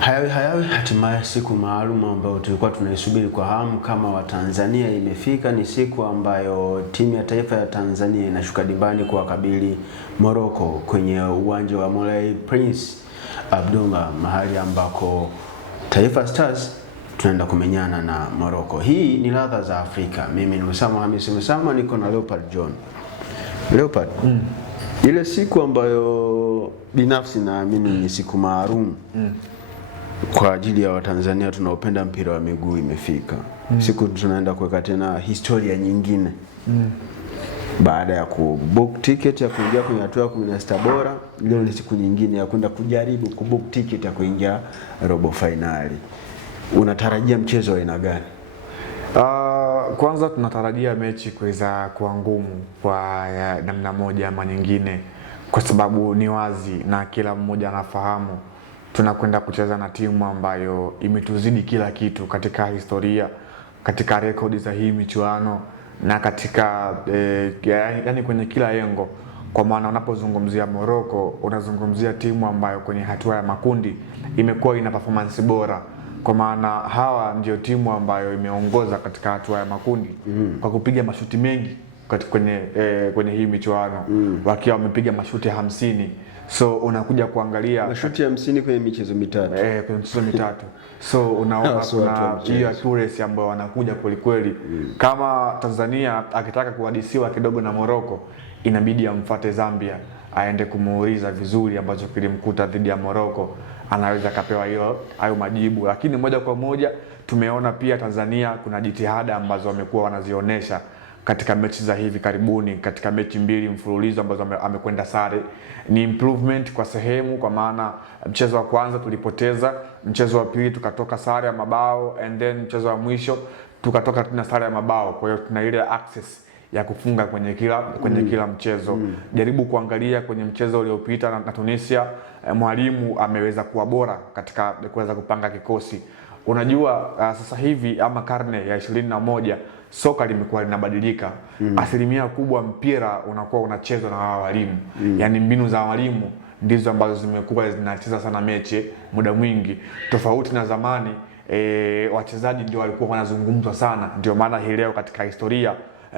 Hayawi hatimaye siku maalum ambayo tulikuwa tunaisubiri kwa hamu kama Watanzania imefika. Ni siku ambayo timu ya taifa ya Tanzania inashuka dimbani kuwakabili Morocco kwenye uwanja wa Moulay Prince Abdullah, mahali ambako Taifa Stars tunaenda kumenyana na Morocco. Hii ni ladha za Afrika. Mimi ni Usama Hamisi Usama, niko na Leopard John. Leopard, ile siku ambayo binafsi naamini ni siku maalum kwa ajili ya Watanzania tunaopenda mpira wa miguu imefika. Siku tunaenda kuweka tena historia nyingine. Baada ya kubook ticket ya kuingia kwenye hatua ya 16 bora, leo ni siku nyingine ya kwenda kujaribu kubook ticket ya kuingia robo finali. Unatarajia mchezo wa aina gani? Kwanza tunatarajia mechi kuweza kuwa ngumu kwa namna moja ama nyingine, kwa sababu ni wazi na kila mmoja anafahamu tunakwenda kucheza na timu ambayo imetuzidi kila kitu katika historia, katika rekodi za hii michuano na katika yani kwenye kila engo. Kwa maana unapozungumzia Morocco unazungumzia timu ambayo kwenye hatua ya makundi imekuwa ina performance bora. Kwa maana hawa ndio timu ambayo imeongoza katika hatua ya makundi kwa kupiga mashuti mengi kwenye hii michuano, wakiwa wamepiga mashuti 50. So unakuja kuangalia mashuti 50 kwenye michezo mitatu. Kwenye michezo mitatu. So unaona kuna hiyo accuracy ambayo wanakuja kweli. Kama Tanzania akitaka kuhadisiwa kidogo na Morocco, inabidi amfuate Zambia, aende kumuuliza vizuri ambacho kilimkuta dhidi ya Morocco, anaweza kapewa hayo majibu. Lakini moja kwa moja tumeona pia Tanzania kuna jitihada ambazo wamekuwa wanazionesha katika mechi za hivi karibuni, katika mechi 2 mfululizo ambazo amekwenda sare. Ni improvement kwa sehemu, kwa maana mchezo wa kwanza tulipoteza, mchezo wa pili tukatoka sare ya mabao, and then mchezo wa mwisho tukatoka tena sare ya mabao. Kwa hiyo tuna ile access ya kufunga kwenye kila mchezo. Jaribu kuangalia kwenye mchezo uliopita na Tunisia, mwalimu ameweza kuwa bora katika kuweza kupanga kikosi. Unajua sasa hivi ama karne ya 21 soka limekuwa linabadilika. Asilimia kubwa mpira unakuwa unachezwa na walimu. Yani mbinu za walimu ndizo ambazo zimekuwa zinacheza sana mechi muda mwingi. Tofauti na zamani, wachezaji ndio walikuwa wanazungumzwa sana. Ndio maana hii leo katika historia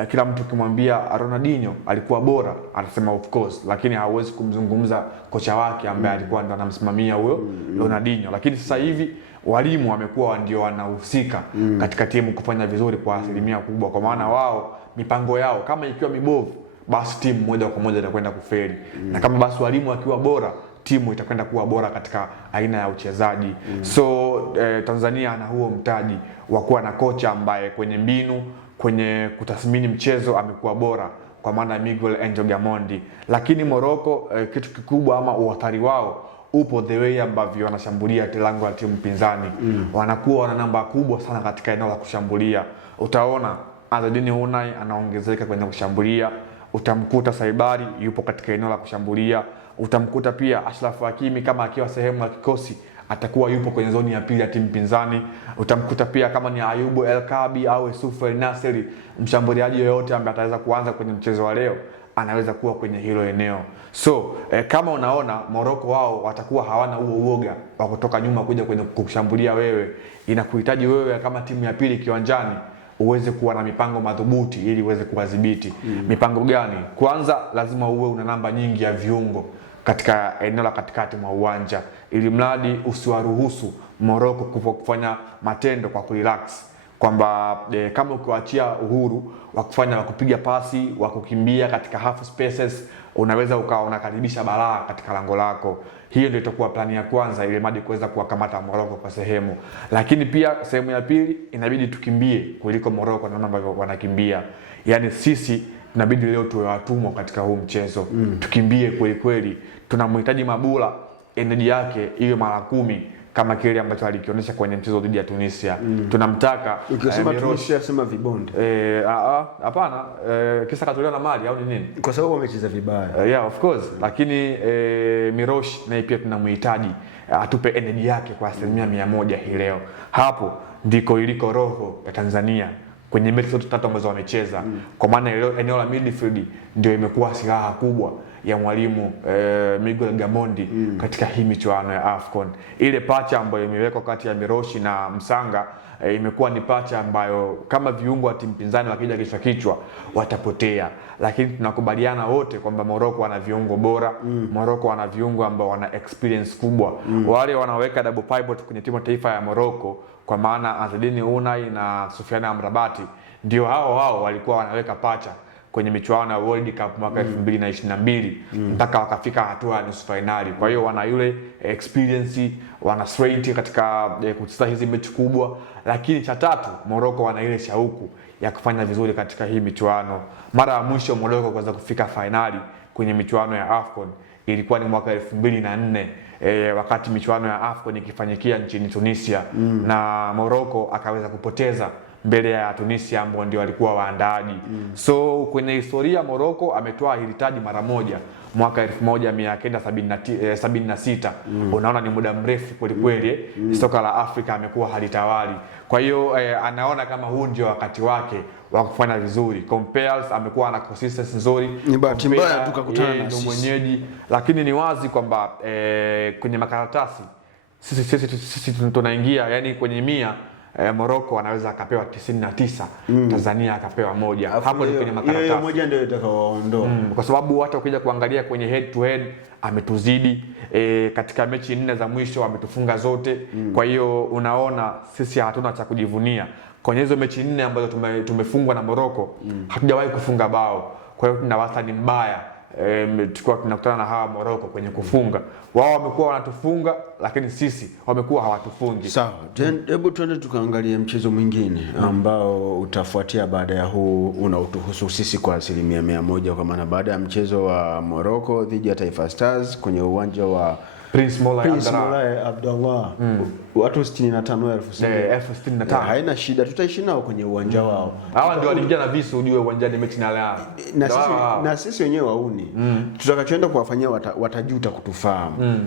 kila mtu kimwambia Ronaldinho alikuwa bora, atasema of course, lakini hauwezi kumzungumza kocha wake ambaye alikuwa ndo anamsimamia huyo Ronaldinho. Lakini sasa hivi walimu wamekuwa ndio wanahusika katika timu kufanya vizuri kwa asilimia kubwa, kwa maana wao mipango yao kama ikiwa mibovu, basi timu moja kwa moja itakwenda kufeli. Na kama basi walimu akiwa bora, timu itakwenda kuwa bora katika aina ya uchezaji. So Tanzania ana huo mtaji wa kuwa na kocha ambaye kwenye mbinu, kwenye kutathmini mchezo amekuwa bora, kwa maana Miguel Angel Gamondi. Lakini Morocco kitu kikubwa ama uhatari wao upo the way ambavyo wanashambulia lango la timu pinzani. Wanakuwa wana namba kubwa sana katika eneo la kushambulia. Utaona Azzedine Unai anaongezeka kwenye kushambulia, utamkuta Saibari yupo katika eneo la kushambulia, utamkuta pia Ashraf Hakimi kama akiwa sehemu ya kikosi atakuwa yupo kwenye zoni ya pili ya timu pinzani. Utamkuta pia kama ni Ayubu El Kabi au Yusuf El Nasri, mshambuliaji yoyote ambaye ataweza kuanza kwenye mchezo wa leo anaweza kuwa kwenye hilo eneo. So kama unaona Morocco wao watakuwa hawana huo uoga wa kutoka nyuma kuja kwenye kushambulia wewe. Inakuhitaji wewe kama timu ya pili kiwanjani uweze kuwa na mipango madhubuti ili uweze kuwadhibiti. Mipango gani? Kwanza lazima uwe una namba nyingi ya viungo katika eneo la katikati mwa uwanja, ili mradi usiwaruhusu Morocco kufanya matendo kwa kurelax, kwamba kama ukiwaachia uhuru wa kufanya wa kupiga pasi, wa kukimbia katika half spaces, unaweza ukawa unakaribisha balaa katika lango lako. Hiyo ndio itakuwa plani ya kwanza, ili mradi kuweza kuwakamata Morocco kwa sehemu. Lakini pia sehemu ya pili inabidi tukimbie kuliko Morocco na namna ambavyo wanakimbia. Yani sisi tunabidi leo tuwe watumwa katika huu mchezo. Tukimbie kweli. Tunamhitaji Mabula energy yake iwe mara 10 kama kile ambacho alikionyesha kwenye mchezo dhidi ya Tunisia. Tunamtaka ukisema Tunisia sema vibonde. Hapana, kisa katolewa na Mali au ni nini? Kwa sababu wamecheza vibaya. Yeah, of course. Lakini Mirosh naye pia tunamhitaji atupe energy yake kwa 100% hii leo. Hapo ndiko iliko roho ya Tanzania kwenye mechi zote 3 ambazo wamecheza. Kwa maana eneo la midfield ndio imekuwa silaha kubwa ya mwalimu Miguel Gamondi katika hii michuano ya AFCON. Ile pacha ambayo imewekwa kati ya Miroshi na Msanga imekuwa ni pacha ambayo kama viungo wa timu pinzani wakija kichwa watapotea, lakini tunakubaliana wote kwamba Morocco wana viungo bora. Morocco wana viungo ambao wana experience kubwa. Wale wanaoweka double pivot kwenye timu taifa ya Morocco kwa maana Azzedine Unai na Soufiane Amrabat ndio hao walikuwa wanaweka pacha kwenye michuano ya World Cup mwaka 2022 mpaka wakafika hatua ya nusu finali. Kwa hiyo wana yule experience, wana strength katika kucheza hizi mechi kubwa, lakini cha tatu Morocco wana ile shauku ya kufanya vizuri katika hii michuano. Mara ya mwisho Morocco kuweza kufika finali kwenye michuano ya AFCON ilikuwa ni mwaka 2004 wakati michuano ya AFCON ikifanyikia nchini Tunisia na Morocco akaweza kupoteza mbele ya Tunisia ambao ndio walikuwa waandaaji. So kwenye historia Morocco ametoa hili taji mara moja mwaka 1976. Unaona ni muda mrefu kweli soka la Afrika amekuwa halitawali. Kwa hiyo anaona kama huu ndio wakati wake wa kufanya vizuri. Compares amekuwa na consistency nzuri. Ni bahati mbaya tukakutana na sisi mwenyeji, lakini ni wazi kwamba kwenye makaratasi sisi tunaingia yani kwenye 100 Morocco anaweza akapewa 99, Tanzania akapewa 1. Hapo ni kwenye makaratasi. Yeye moja ndio itakaoondoa. Kwa sababu hata ukija kuangalia kwenye head to head ametuzidi katika mechi 4 za mwisho ametufunga zote. Kwa hiyo unaona sisi hatuna cha kujivunia. Kwenye hizo mechi 4 ambazo tumefungwa na Morocco, hatujawahi kufunga bao. Kwa hiyo tuna wastani mbaya. Tulikuwa tunakutana na hawa Morocco kwenye kufunga. Wao wamekuwa wanatufunga lakini sisi wamekuwa hawatufungi. Sawa. Hebu tuende tukaangalie mchezo mwingine ambao utafuatia baada ya huu unaotuhusu sisi kwa 100%, kwa maana baada ya mchezo wa Morocco dhidi ya Taifa Stars kwenye uwanja wa Prince Moulay Abdallah. Watu 65,000. 65. Haina shida, tutaishi nao kwenye uwanja wao. Hawa ndio waliingia na visu ujue uwanjani mechi na Al na sisi wenyewe wauni. Tutakachoenda kuwafanyia watajuta kutufahamu.